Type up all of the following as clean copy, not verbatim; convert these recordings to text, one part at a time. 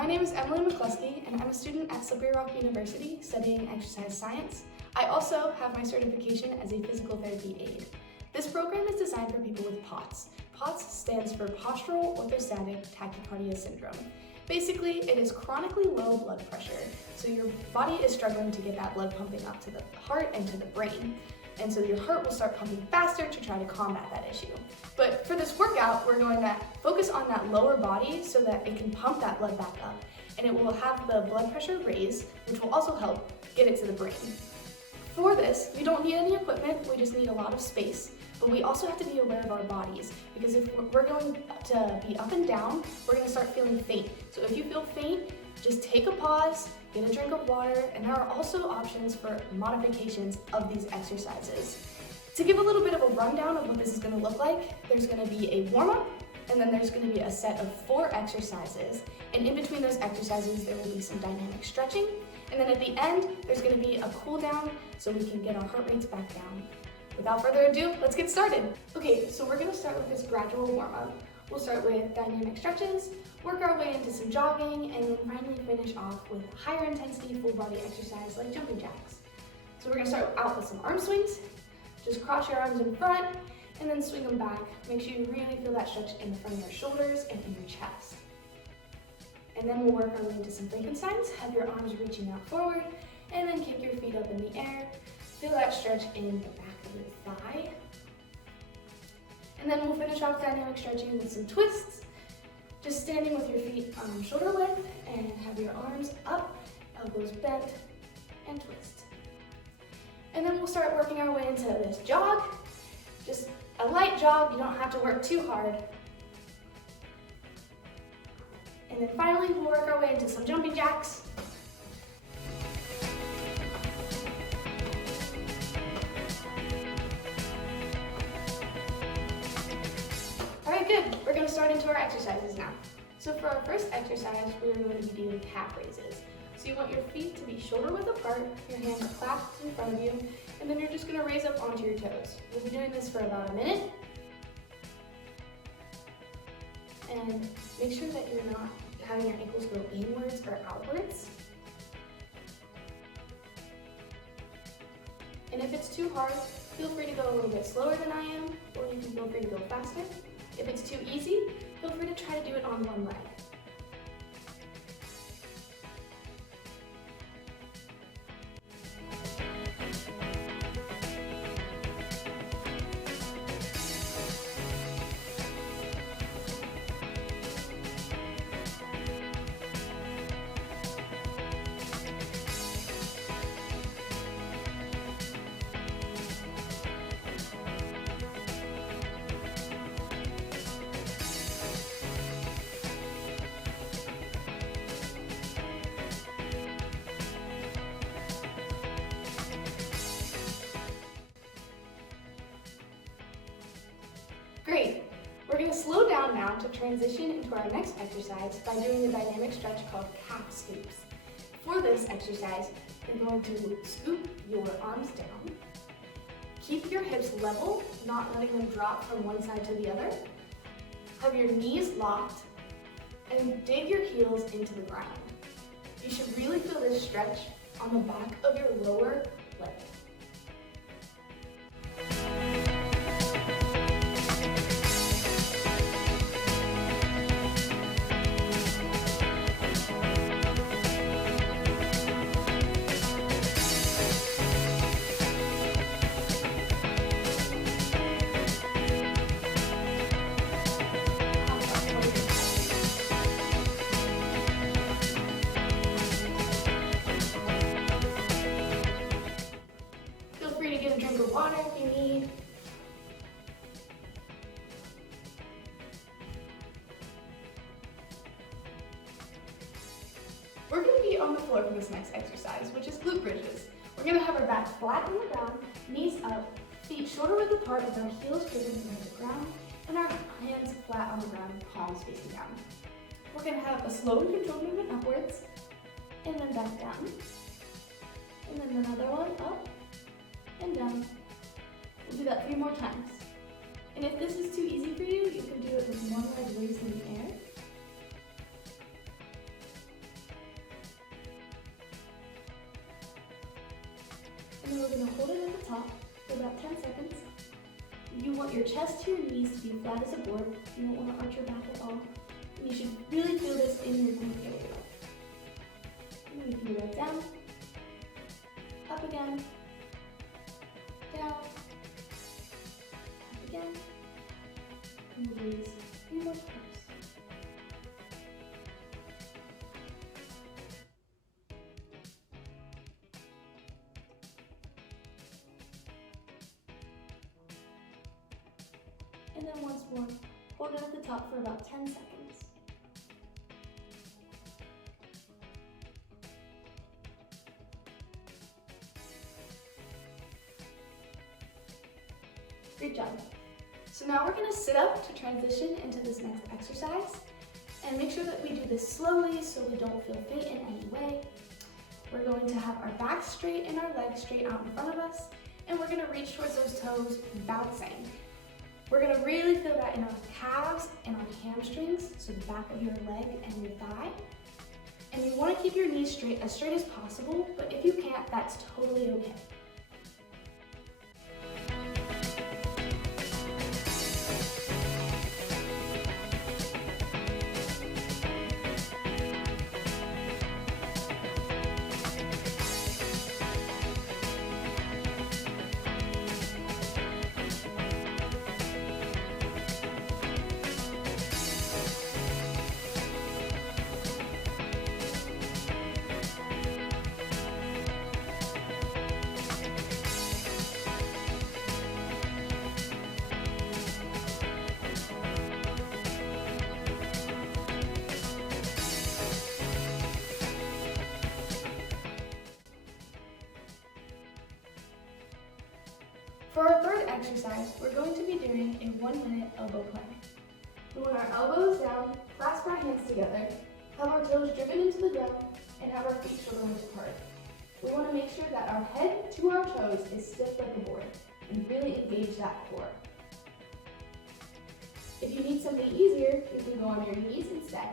My name is Emily McCluskey, and I'm a student at Slippery Rock University studying exercise science. I also have my certification as a physical therapy aide. This program is designed for people with POTS. POTS stands for Postural Orthostatic Tachycardia Syndrome. Basically, it is chronically low blood pressure, so your body is struggling to get that blood pumping up to the heart and to the brain. And so your heart will start pumping faster to try to combat that issue. But for this workout, we're going to focus on that lower body so that it can pump that blood back up. And it will have the blood pressure raise, which will also help get it to the brain. For this, we don't need any equipment, we just need a lot of space. But we also have to be aware of our bodies, because if we're going to be up and down, we're going to start feeling faint. So if you feel faint, just take a pause, get a drink of water, and there are also options for modifications of these exercises. To give a little bit of a rundown of what this is going to look like, there's going to be a warm-up, and then there's going to be a set of 4 exercises. And in between those exercises, there will be some dynamic stretching. And then at the end, there's going to be a cool down so we can get our heart rates back down. Without further ado, let's get started. Okay, so we're going to start with this gradual warm-up. We'll start with dynamic stretches, work our way into some jogging, and then finally finish off with higher intensity full body exercise like jumping jacks. So we're going to start out with some arm swings. Just cross your arms in front and then swing them back. Make sure you really feel that stretch in the front of your shoulders and in your chest. And then we'll work our way into some Frankensteins. Have your arms reaching out forward and then kick your feet up in the air. Feel that stretch in the back of your thigh. And then we'll finish off dynamic stretching with some twists. Just standing with your feet shoulder width and have your arms up, elbows bent, and twist. And then we'll start working our way into this jog. Just a light jog, you don't have to work too hard. And then finally, we'll work our way into some jumping jacks. All right, good. We're going to start into our exercises now. So for our first exercise, we're going to be doing calf raises. So you want your feet to be shoulder width apart, your hands clasped in front of you, and then you're just going to raise up onto your toes. We'll be doing this for about a minute. And make sure that you're not having your ankles go inwards or outwards. And if it's too hard, feel free to go a little bit slower than I am, or you can feel free to go faster. If it's too easy, feel free to try to do it on one leg. Great. We're going to slow down now to transition into our next exercise by doing a dynamic stretch called calf scoops. For this exercise, you're going to scoop your arms down. Keep your hips level, not letting them drop from one side to the other. Have your knees locked and dig your heels into the ground. You should really feel this stretch on the back of your lower leg. Get a drink of water if you need. We're going to be on the floor for this next exercise, which is glute bridges. We're going to have our back flat on the ground, knees up, feet shoulder width apart with our heels driven into the ground, and our hands flat on the ground, palms facing down. We're going to have a slow and controlled movement upwards, and then back down, and then another one up, and down. We'll do that 3 more times. And if this is too easy for you, you can do it with one leg raised in the air. And then we're going to hold it at the top for about 10 seconds. You want your chest to your knees to be flat as a board. You don't want to arch your back at all. And you should really feel this in your glute area. And then you can go right down, up again, down, up again, and we'll do this 3 more times. And then once more, hold it at the top for about 10 seconds. Great job. So now we're going to sit up to transition into this next exercise. And make sure that we do this slowly so we don't feel faint in any way. We're going to have our back straight and our legs straight out in front of us. And we're going to reach towards those toes, bouncing. We're going to really feel that in our calves and our hamstrings, so the back of your leg and your thigh. And you want to keep your knees straight as possible, but if you can't, that's totally okay. For our third exercise, we're going to be doing a 1-minute elbow plank. We want our elbows down, clasp our hands together, have our toes driven into the ground, and have our feet shoulder width apart. We want to make sure that our head to our toes is stiff like a board, and really engage that core. If you need something easier, you can go on your knees instead.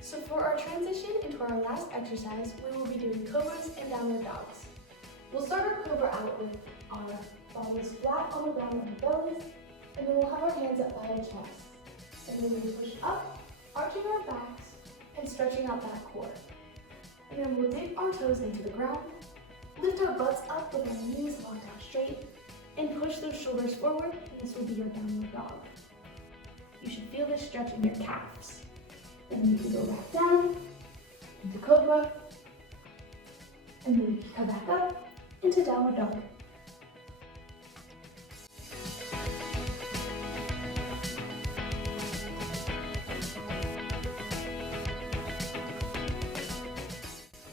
So for our transition into our last exercise, we will be doing cobras and downward dogs. We'll start our cobra out with our bodies flat on the ground on our bellies, and then we'll have our hands up by our chests. And then we push up, arching our backs and stretching out that core. And then we'll dip our toes into the ground, lift our butts up with our knees locked out straight, and push those shoulders forward, and this will be your downward dog. You should feel this stretch in your calves. Then you can go back down into cobra, and then you can come back up into downward dog.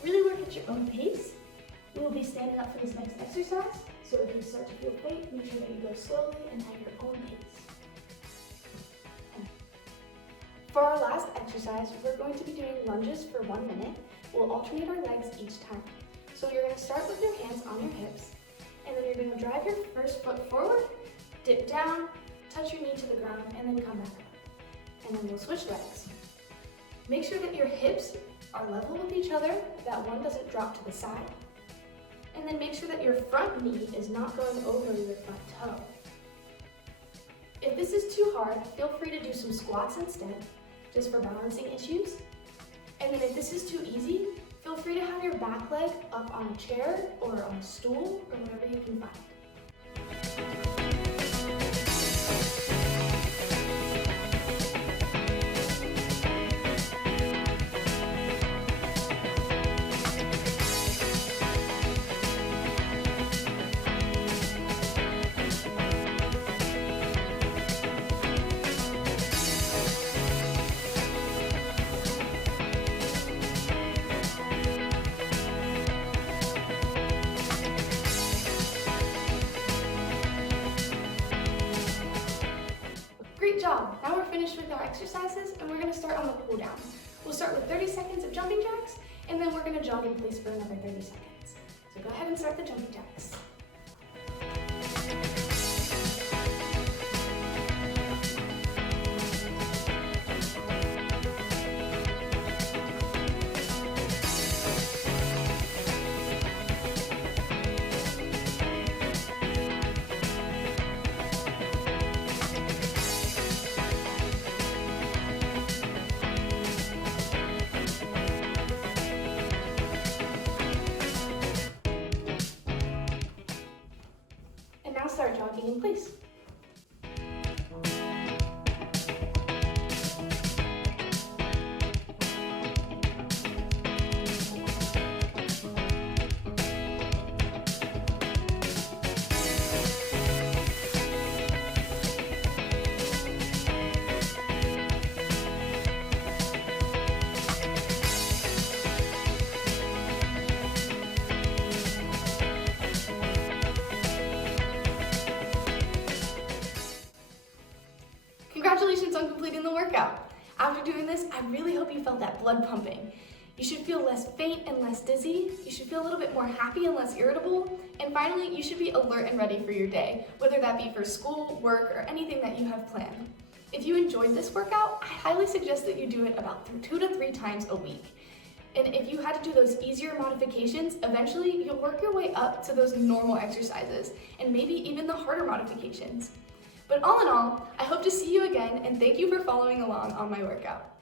Really work at your own pace. We will be standing up for this next exercise, so if you start to feel faint, make sure that you go slowly and at your own pace. For our last exercise, we're going to be doing lunges for 1 minute. We'll alternate our legs each time. So you're going to start with your hands on your hips, and then you're going to drive your first foot forward, dip down, touch your knee to the ground, and then come back up. And then we'll switch legs. Make sure that your hips are level with each other, that one doesn't drop to the side. And then make sure that your front knee is not going over your front toe. If this is too hard, feel free to do some squats instead, just for balancing issues. And then if this is too easy, feel free to have your back leg up on a chair or on a stool or whatever you can find. finished with our exercises and we're gonna start on the cool down. We'll start with 30 seconds of jumping jacks and then we're gonna jog in place for another 30 seconds. So go ahead and start the jumping jacks. Now start jogging in place. Congratulations on completing the workout. After doing this, I really hope you felt that blood pumping. You should feel less faint and less dizzy. You should feel a little bit more happy and less irritable. And finally, you should be alert and ready for your day, whether that be for school, work, or anything that you have planned. If you enjoyed this workout, I highly suggest that you do it about 2 to 3 times a week. And if you had to do those easier modifications, eventually you'll work your way up to those normal exercises and maybe even the harder modifications. But all in all, I hope to see you again and thank you for following along on my workout.